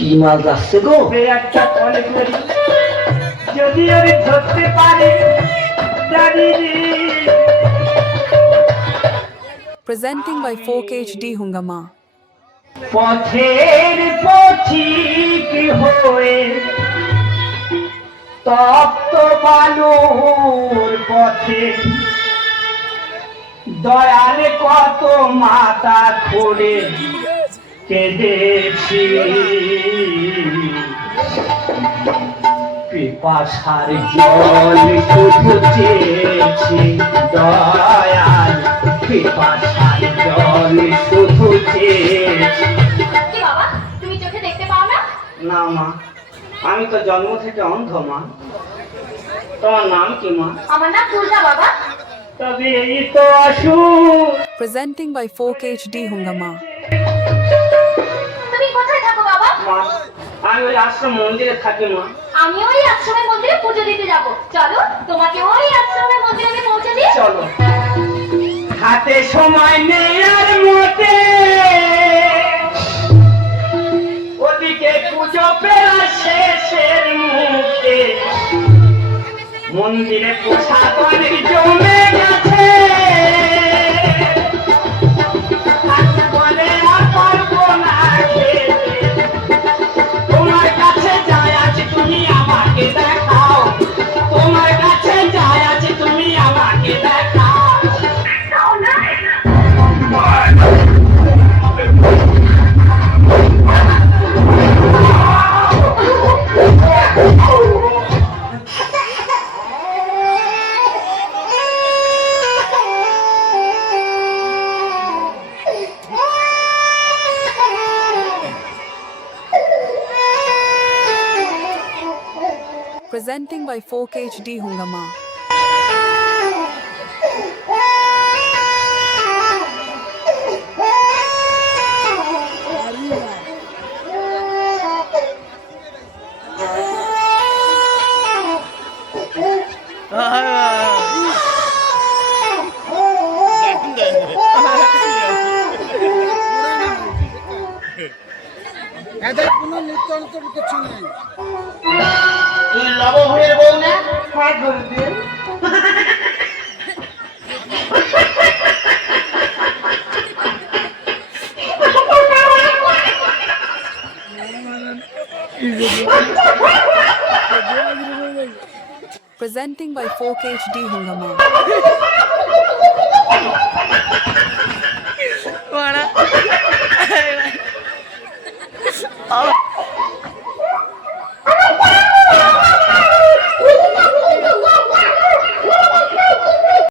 কি মাছ যাচ্ছে গো? একটা কলে করি যদি আমি ধরতে পারি জানি Presenting by 4K HD Hungama. পথের পথিক হয়ে তপ্ত বালুর পথে দয়াল কত মাথা খুলে কেঁদেছি পিপাসার জল শুধু চেয়েছি দয়াল পিপাসার জল শুধু চেয়েছি। কি বাবা তুমি চোখে দেখতে পাও না? না মা, আমি তো জন্ম থেকে অন্ধ মা। তোমার নাম কি মা? আমার নাম পূজা বাবা। তবে এই তো অসুখ। Presenting by 4K HD Hungama. তুমি কোথায় থাকো বাবা? মা, আমি ওই আশ্রম মন্দিরে থাকি মা। আমি ওই আশ্রমের মন্দিরে পুজো দিতে যাব। চলো তোমাকে ওই আশ্রমের মন্দিরে আমি পৌঁছে দিই। চলো। হাতে সময় নেই আর মোটে, ওদিকে পুজো পেরা শেষের মুখে মন্দিরে প্রসাদ অনেক জমে গেছে। বলে আর পারবো না খেতে, তোমার কাছে যায় আছে তুমি আমাকে দেখাও, তোমার কাছে যায় আছে তুমি আমাকে দেখাও। Presenting by 4K HD Hungama. এদের কোনো নিত্যন্তর কিছু নেই। এই লবণের বউ না? হ্যাঁ ধরবে। Presenting by 4K HD Hungama. Mana?